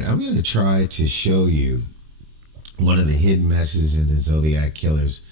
right, I'm going to try to show you one of the hidden messages in the Zodiac Killer's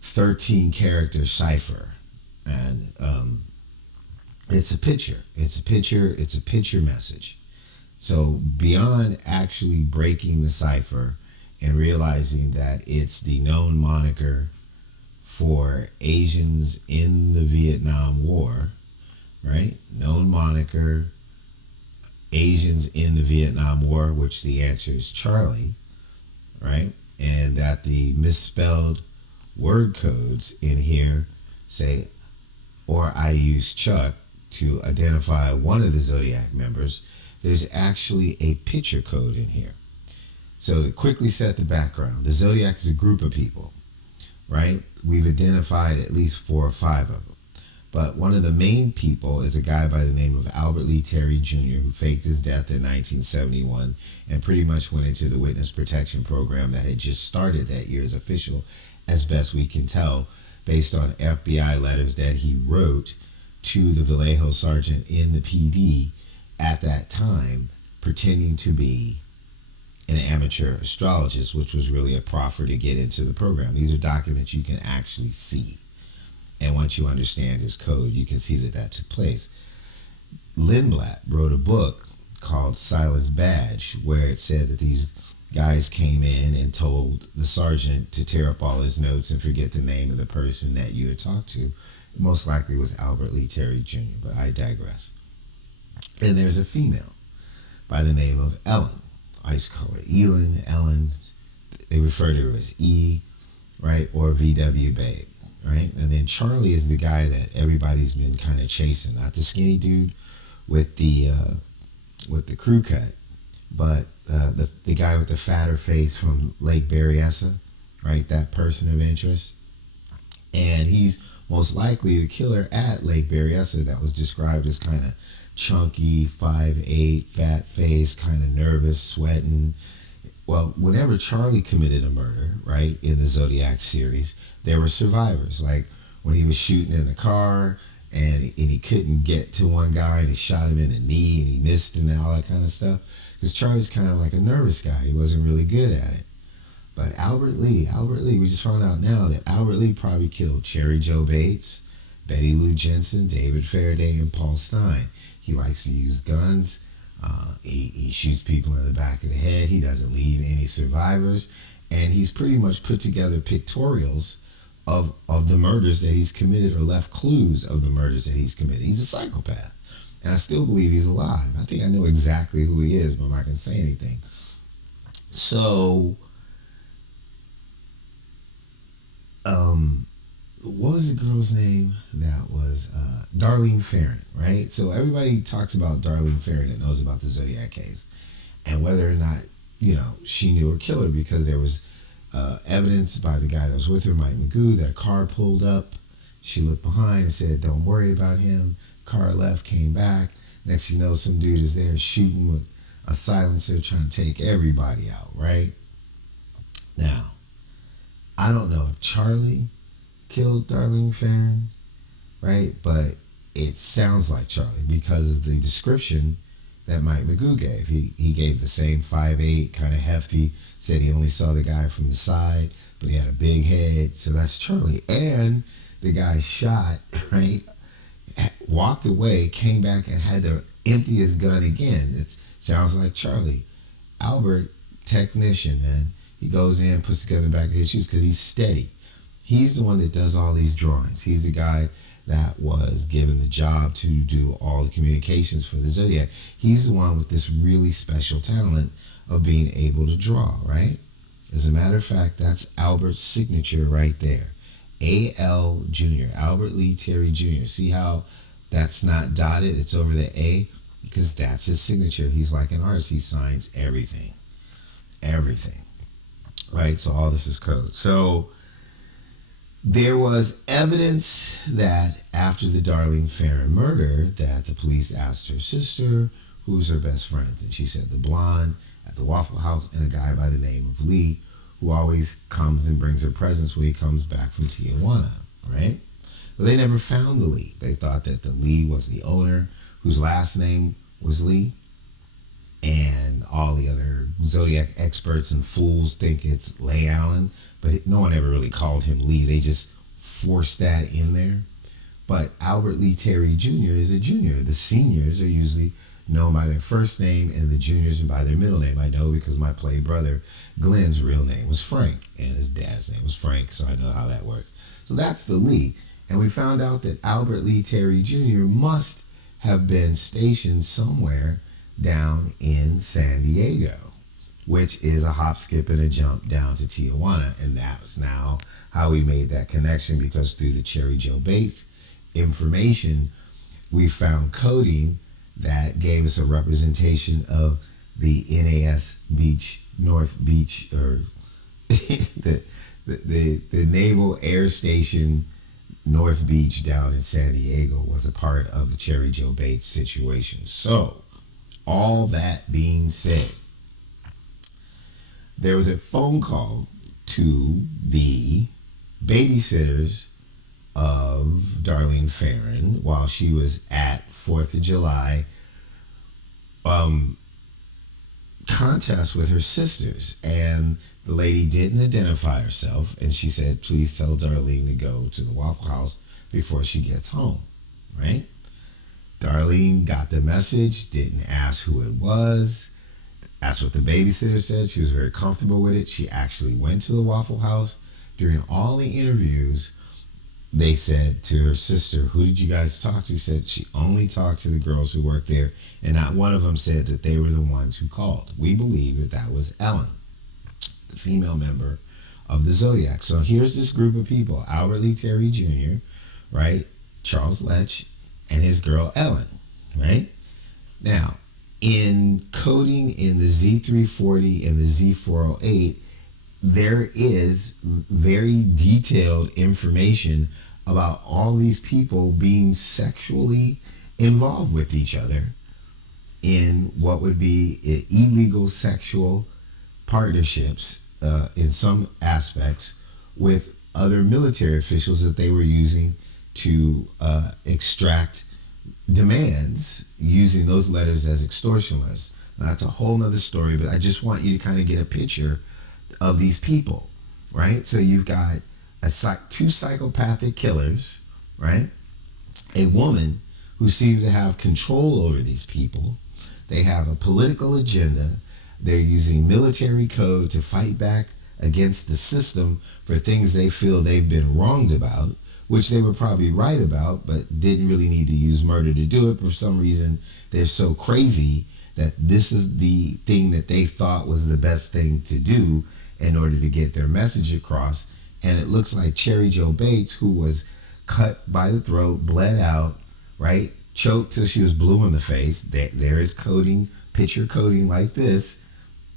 13 character cipher. And it's a picture. It's a picture. It's a picture message. So beyond actually breaking the cipher and realizing that it's the known moniker for Asians in the Vietnam War, right? Known moniker, Asians in the Vietnam War, which the answer is Charlie, right? And that the misspelled word codes in here say, or I use Chuck to identify one of the Zodiac members. There's actually a picture code in here. So to quickly set the background, the Zodiac is a group of people, right? We've identified at least 4 or 5 of them. But one of the main people is a guy by the name of Albert Lee Terry Jr., who faked his death in 1971 and pretty much went into the witness protection program that had just started that year as official, as best we can tell, based on FBI letters that he wrote to the Vallejo sergeant in the PD at that time, pretending to be an amateur astrologist, which was really a proffer to get into the program. These are documents you can actually see. And once you understand his code, you can see that that took place. Lindblad wrote a book called Silence Badge, where it said that these guys came in and told the sergeant to tear up all his notes and forget the name of the person that you had talked to. Most likely was Albert Lee Terry Jr., but I digress. And there's a female by the name of Ellen. I used to call her Elin, Ellen. They refer to her as E, right, or VW Babe, right? And then Charlie is the guy that everybody's been kind of chasing, not the skinny dude with the crew cut, but the guy with the fatter face from Lake Berryessa, right? That person of interest. And he's most likely the killer at Lake Berryessa that was described as kind of chunky, 5'8", fat face, kind of nervous, sweating. Well, whenever Charlie committed a murder, right, in the Zodiac series, there were survivors. Like when he was shooting in the car and he couldn't get to one guy and he shot him in the knee and he missed and all that kind of stuff. Because Charlie's kind of like a nervous guy. He wasn't really good at it. But Albert Lee, we just found out now that Albert Lee probably killed Cherry Joe Bates, Betty Lou Jensen, David Faraday, and Paul Stein. He likes to use guns. He shoots people in the back of the head. He doesn't leave any survivors. And he's pretty much put together pictorials of the murders that he's committed, or left clues of the murders that he's committed. He's a psychopath. And I still believe he's alive. I think I know exactly who he is, but I'm not going to say anything. So, what was the girl's name? That was Darlene Ferrin, right? So everybody talks about Darlene Ferrin that knows about the Zodiac case and whether or not, she knew her killer, because there was evidence by the guy that was with her, Mike Magoo, that a car pulled up. She looked behind and said, "Don't worry about him." Car left, came back. Next you know, some dude is there shooting with a silencer trying to take everybody out, right? Now, I don't know if Charlie killed Darlene Ferrin, right? But it sounds like Charlie because of the description that Mike Magoo gave. He gave the same 5'8", kind of hefty, said he only saw the guy from the side, but he had a big head, so that's Charlie. And the guy shot, right? Walked away, came back and had to empty his gun again. It sounds like Charlie. Albert, technician, man. He goes in, puts the gun in the back of his shoes because he's steady. He's the one that does all these drawings. He's the guy that was given the job to do all the communications for the Zodiac. He's the one with this really special talent of being able to draw, right? As a matter of fact, that's Albert's signature right there. A.L. Jr., Albert Lee Terry Jr. See how that's not dotted? It's over the A, because that's his signature. He's like an artist. He signs everything. Everything. Right? So all this is code. So there was evidence that after the Darlene Ferrin murder, that the police asked her sister, who's her best friends? And she said the blonde at the Waffle House and a guy by the name of Lee, who always comes and brings her presents when he comes back from Tijuana, right? But they never found the Lee. They thought that the Lee was the owner, whose last name was Lee. And all the other Zodiac experts and fools think it's Leigh Allen, but no one ever really called him Lee. They just forced that in there. But Albert Lee Terry Jr. is a junior. The seniors are usually known by their first name and the juniors by their middle name. I know because my play brother Glenn's real name was Frank and his dad's name was Frank, so I know how that works. So that's the Lee. And we found out that Albert Lee Terry Jr. must have been stationed somewhere down in San Diego, which is a hop, skip, and a jump down to Tijuana. And that was now how we made that connection, because through the Cherry Joe Bates information, we found coding that gave us a representation of the NAS Beach, North Beach, or the Naval Air Station North Beach down in San Diego was a part of the Cherry Joe Bates situation. So, all that being said, there was a phone call to the babysitters of Darlene Ferrin while she was at 4th of July contest with her sisters, and the lady didn't identify herself, and she said, please tell Darlene to go to the Waffle House before she gets home, right? Darlene got the message, didn't ask who it was. That's what the babysitter said. She was very comfortable with it. She actually went to the Waffle House. During all the interviews, they said to her sister, who did you guys talk to? She said she only talked to the girls who worked there, and not one of them said that they were the ones who called. We believe that that was Ellen, the female member of the Zodiac. So here's this group of people: Albert Lee Terry Jr., right? Charles Lech, and his girl Ellen, right? Now, in coding in the Z340 and the Z408, there is very detailed information about all these people being sexually involved with each other in what would be illegal sexual partnerships in some aspects with other military officials that they were using to extract demands, using those letters as extortion letters. Now, that's a whole nother story, but I just want you to kind of get a picture of these people, right? So you've got two psychopathic killers, right? A woman who seems to have control over these people. They have a political agenda. They're using military code to fight back against the system for things they feel they've been wronged about, which they were probably right about, but didn't really need to use murder to do it. For some reason, they're so crazy that this is the thing that they thought was the best thing to do in order to get their message across. And it looks like Cherry Joe Bates, who was cut by the throat, bled out, right? Choked till she was blue in the face. There is coding, picture coding like this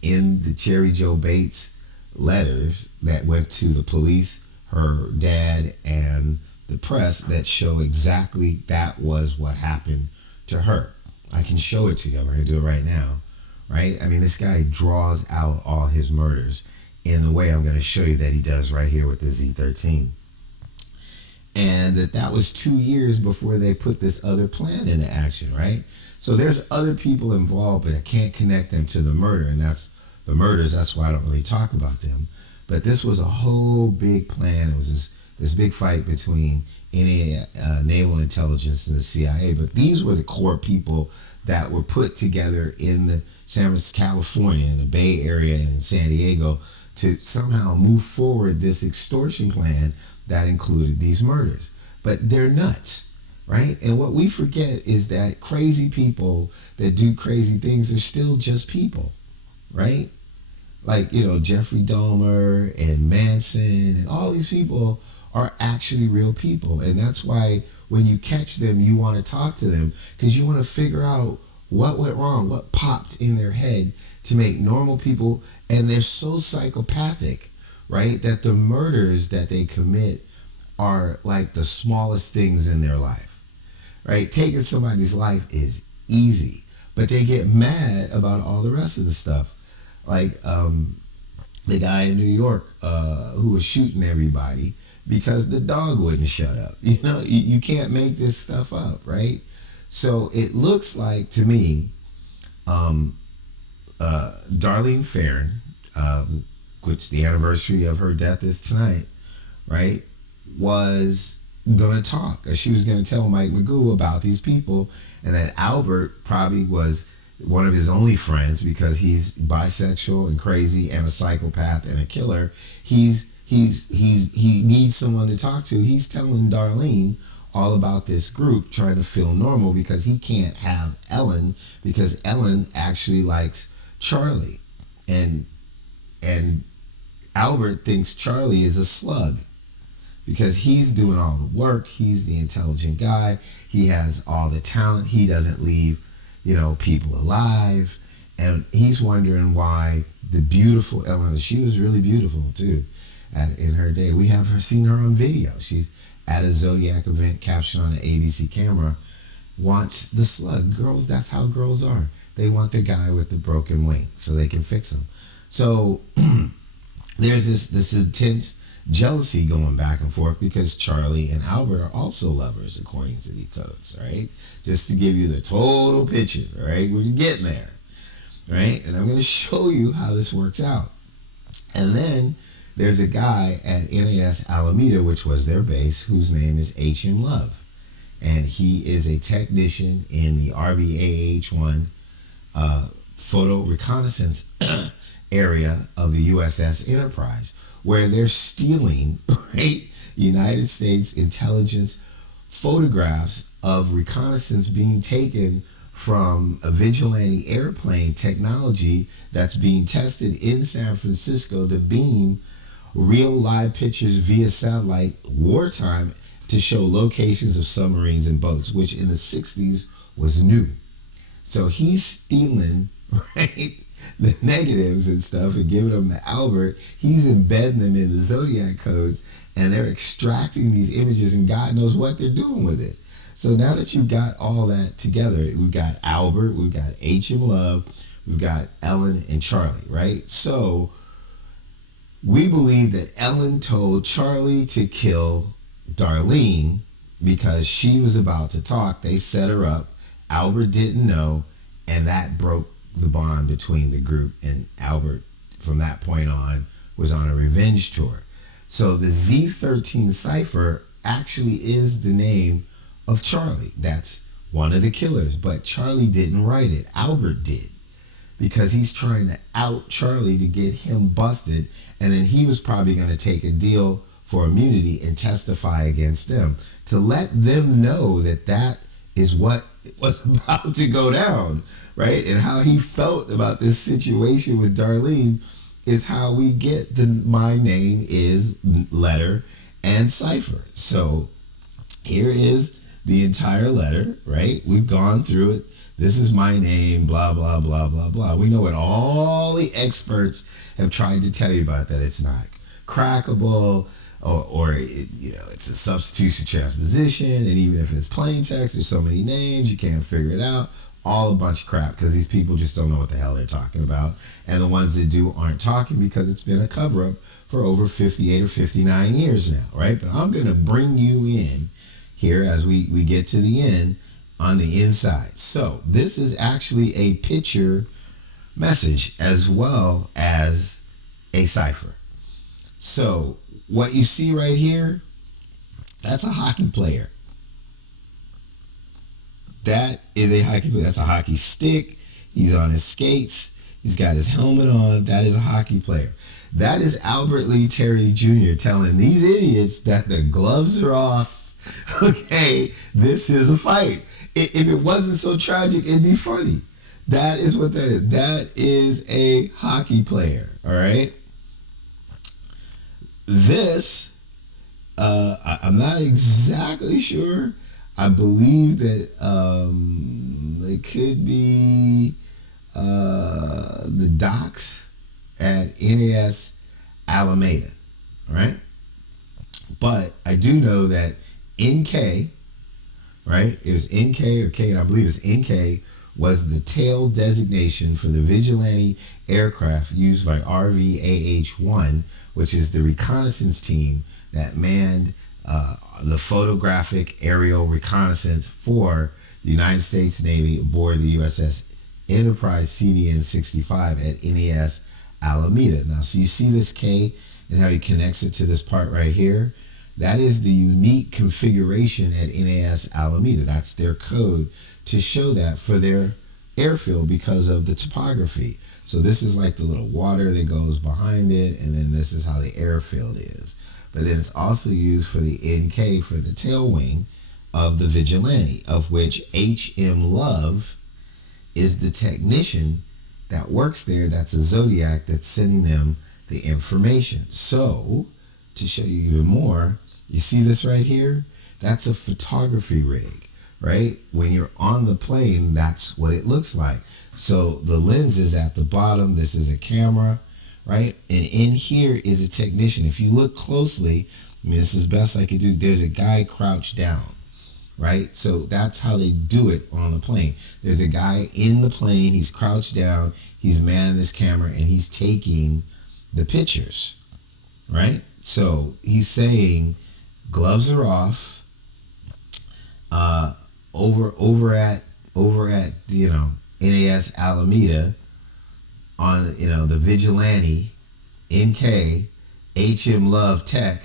in the Cherry Joe Bates letters that went to the police, her dad, and the press that show exactly that was what happened to her. I can show it to you. I'm going to do it right now, right? I mean, this guy draws out all his murders in the way I'm going to show you that he does right here with the Z13. And that was 2 years before they put this other plan into action, right? So there's other people involved, but I can't connect them to the murder, and that's the murders. That's why I don't really talk about them. But this was a whole big plan. It was this big fight between naval intelligence and the CIA. But these were the core people that were put together in the San Francisco, California, in the Bay Area, and in San Diego to somehow move forward this extortion plan that included these murders. But they're nuts, right? And what we forget is that crazy people that do crazy things are still just people, right? Like, Jeffrey Dahmer and Manson and all these people are actually real people. And that's why when you catch them, you want to talk to them, because you want to figure out what went wrong, what popped in their head to make normal people. And they're so psychopathic, right, that the murders that they commit are like the smallest things in their life, right? Taking somebody's life is easy, but they get mad about all the rest of the stuff. Like the guy in New York who was shooting everybody because the dog wouldn't shut up. You can't make this stuff up, right? So it looks like to me Darlene Ferrin, which the anniversary of her death is tonight, right, was going to talk. She was going to tell Mike Magoo about these people, and that Albert probably was one of his only friends because he's bisexual and crazy and a psychopath and a killer. He needs someone to talk to. He's telling Darlene all about this group, trying to feel normal because he can't have Ellen because Ellen actually likes Charlie, and Albert thinks Charlie is a slug because he's doing all the work. He's the intelligent guy. He has all the talent. He doesn't leave, people alive. And he's wondering why the beautiful Ellen, she was really beautiful too in her day. We have seen her on video. She's at a Zodiac event captured on an ABC camera, wants the slug. Girls, that's how girls are. They want the guy with the broken wing so they can fix him. So there's this intense jealousy going back and forth because Charlie and Albert are also lovers according to the codes, right? Just to give you the total picture, right? We're getting there, right? And I'm going to show you how this works out. And then there's a guy at NAS Alameda, which was their base, whose name is H.M. Love. And he is a technician in the RVAH-1 photo reconnaissance area of the USS Enterprise, where they're stealing, right, United States intelligence photographs of reconnaissance being taken from a vigilante airplane technology that's being tested in San Francisco to beam real live pictures via satellite wartime to show locations of submarines and boats, which in the 60s was new. So he's stealing, right, the negatives and stuff and giving them to Albert. He's embedding them in the Zodiac codes, and they're extracting these images, and God knows what they're doing with it. So now that you've got all that together, we've got Albert, we've got H.M. Love, we've got Ellen and Charlie, right? So we believe that Ellen told Charlie to kill Darlene because she was about to talk. They set her up. Albert didn't know, and that broke the bond between the group, and Albert from that point on was on a revenge tour. So the Z13 cipher actually is the name of Charlie. That's one of the killers, but Charlie didn't write it. Albert did, because he's trying to out Charlie to get him busted, and then he was probably going to take a deal for immunity and testify against them to let them know that that is what was about to go down, right? And how he felt about this situation with Darlene is how we get the my name is letter and cipher. So here is the entire letter, right? We've gone through it. This is my name, blah, blah, blah, blah, blah. We know what all the experts have tried to tell you about that. It's not crackable, or it's a substitution transposition, and even if it's plain text, there's so many names, you can't figure it out. All a bunch of crap, because these people just don't know what the hell they're talking about. And the ones that do aren't talking because it's been a cover-up for over 58 or 59 years now, right? But I'm going to bring you in here as we get to the end on the inside. So this is actually a picture message as well as a cipher. So what you see right here, that's a hockey player. That is a hockey player. That's a hockey stick. He's on his skates. He's got his helmet on. That is a hockey player. That is Albert Lee Terry Jr. telling these idiots that the gloves are off. Okay, this is a fight. If it wasn't so tragic, it'd be funny. That is what that is. That is a hockey player, all right? This, I'm not exactly sure. I believe that it could be the docks at NAS Alameda, all right? But I do know that NK, right? It was NK or K, I believe it's NK, was the tail designation for the vigilante aircraft used by RVAH-1, which is the reconnaissance team that manned the photographic aerial reconnaissance for the United States Navy aboard the USS Enterprise CDN 65 at NAS Alameda. Now, so you see this K and how he connects it to this part right here? That is the unique configuration at NAS Alameda. That's their code to show that for their airfield because of the topography. So this is like the little water that goes behind it, and then this is how the airfield is. But then it's also used for the NK for the tail wing of the Vigilante, of which H.M. Love is the technician that works there. That's a Zodiac that's sending them the information. So, to show you even more, you see this right here? That's a photography rig, right? When you're on the plane, that's what it looks like. So the lens is at the bottom. This is a camera, right? And in here is a technician. If you look closely, I mean, this is best I could do. There's a guy crouched down, right? So that's how they do it on the plane. There's a guy in the plane. He's crouched down. He's manning this camera, and he's taking the pictures, right? So he's saying gloves are off. Over at NAS Alameda on the Vigilante NK HM Love Tech.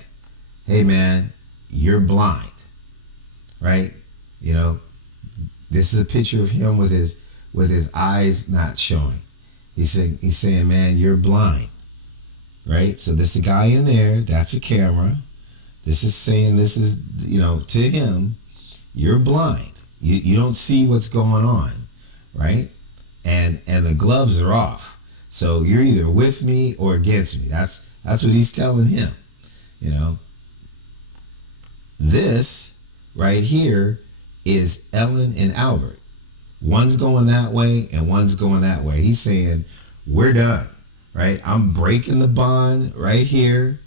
Hey man, you're blind, right? This is a picture of him with his eyes not showing. He's saying, man, you're blind, right? So this is a guy in there. That's a camera. This is saying to him, you're blind. You don't see what's going on, right? And the gloves are off. So you're either with me or against me. That's what he's telling him. This right here is Ellen and Albert. One's going that way and one's going that way. He's saying, we're done, right? I'm breaking the bond right here.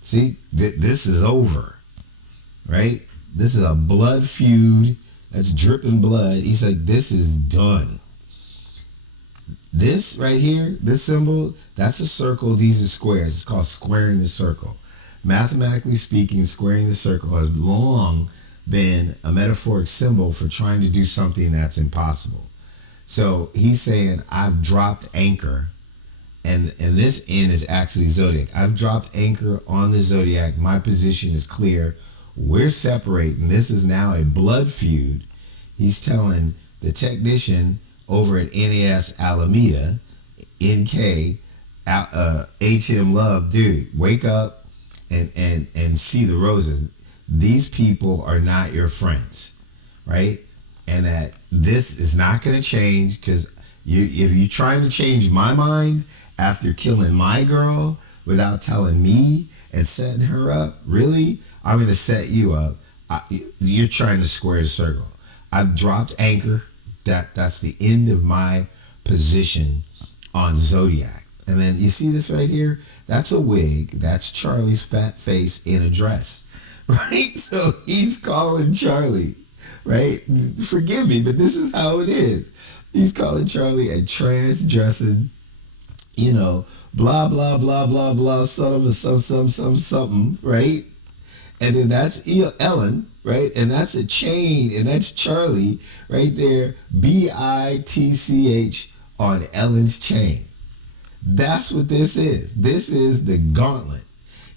See, this is over, right? This is a blood feud that's dripping blood. He's like, this is done. This right here, this symbol, that's a circle. These are squares. It's called squaring the circle. Mathematically speaking, squaring the circle has long been a metaphoric symbol for trying to do something that's impossible. So he's saying, I've dropped anchor. And this N is actually Zodiac. I've dropped anchor on the Zodiac. My position is clear. We're separating. This is now a blood feud. He's telling the technician over at NAS Alameda, NK, HM Love, dude, wake up and see the roses. These people are not your friends, right? And that this is not going to change, because if you're trying to change my mind after killing my girl without telling me and setting her up, really, I'm going to set you up. You're trying to square the circle. I've dropped anchor. That's the end of my position on Zodiac. And then you see this right here? That's a wig. That's Charlie's fat face in a dress, right? So he's calling Charlie, right? Forgive me, but this is how it is. He's calling Charlie a trans-dressing, blah, blah, blah, blah, blah, son of a something, right? And then that's Ellen, right? And that's a chain, and that's Charlie right there, BITCH on Ellen's chain. That's what this is. This is the gauntlet.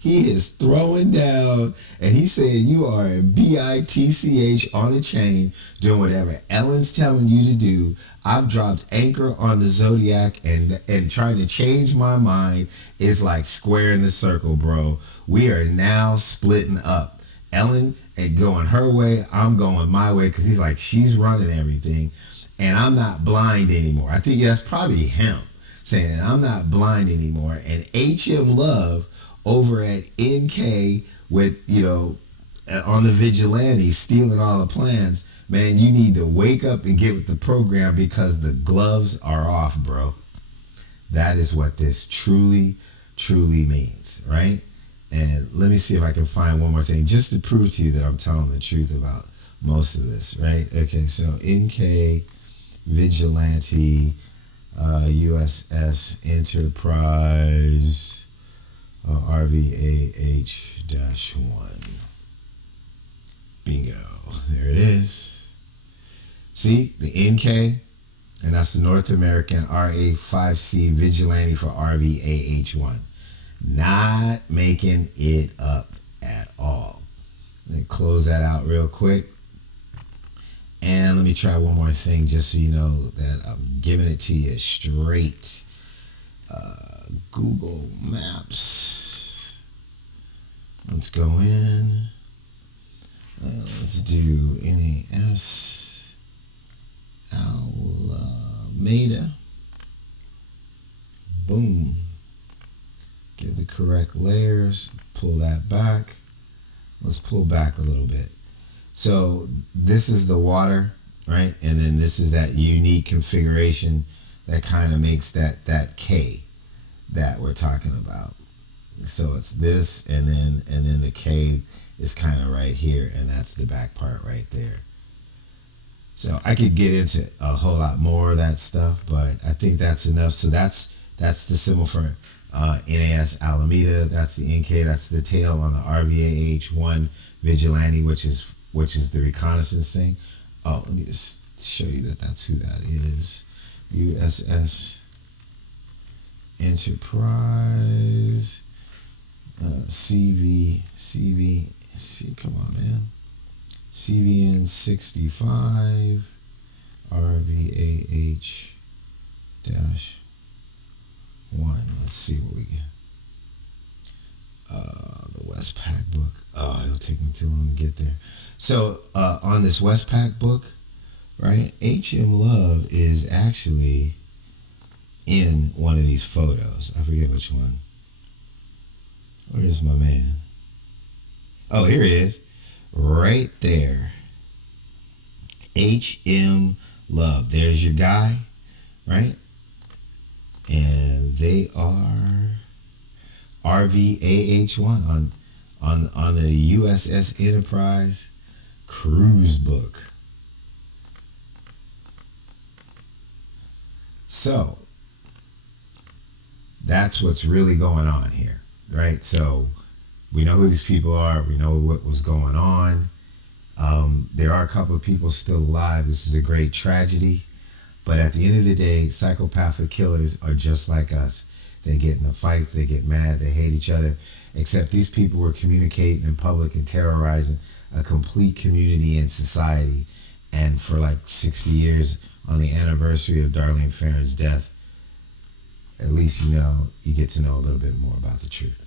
He is throwing down, and he's saying you are a BITCH on a chain, doing whatever Ellen's telling you to do. I've dropped anchor on the Zodiac, and trying to change my mind is like squaring the circle, bro. We are now splitting up. Ellen and going her way, I'm going my way, because he's like, she's running everything, and I'm not blind anymore. I think that's probably him saying, I'm not blind anymore. And HM Love over at NK with, on the Vigilante, stealing all the plans, man, you need to wake up and get with the program, because the gloves are off, bro. That is what this truly, truly means, right? And let me see if I can find one more thing just to prove to you that I'm telling the truth about most of this, right? Okay, so NK Vigilante USS Enterprise RVAH-1. Bingo. There it is. See, the NK And that's the North American RA5C Vigilante for RVAH1. Not making it up at all. Let me close that out real quick. And let me try one more thing just so you know that I'm giving it to you straight. Google Maps. Let's go in. Let's do NAS Alameda. Boom. Give the correct layers. Pull that back. Let's pull back a little bit. So this is the water, right? And then this is that unique configuration that kind of makes that K that we're talking about. So it's this, and then the K is kind of right here, and that's the back part right there. So I could get into a whole lot more of that stuff, but I think that's enough. So that's the symbol for NAS Alameda. That's the NK. That's the tail on the RVAH1 Vigilante, which is the reconnaissance thing. Oh, let me just show you that's who that is. USS Enterprise. Come on, man. CVN 65 RVAH -1. Let's see what we get. The Westpac book. Oh, it'll take me too long to get there. So on this Westpac book, right, H.M. Love is actually in one of these photos. I forget which one. Where's my man? Oh, here he is. Right there. H.M. Love. There's your guy, right? And they are RVAH1 on the USS Enterprise cruise book. So that's what's really going on here, right? So we know who these people are. We know what was going on. There are a couple of people still alive. This is a great tragedy. But at the end of the day, psychopathic killers are just like us. They get in the fights, they get mad, they hate each other. Except these people were communicating in public and terrorizing a complete community and society. And for like 60 years, on the anniversary of Darlene Ferrin's death, at least you get to know a little bit more about the truth.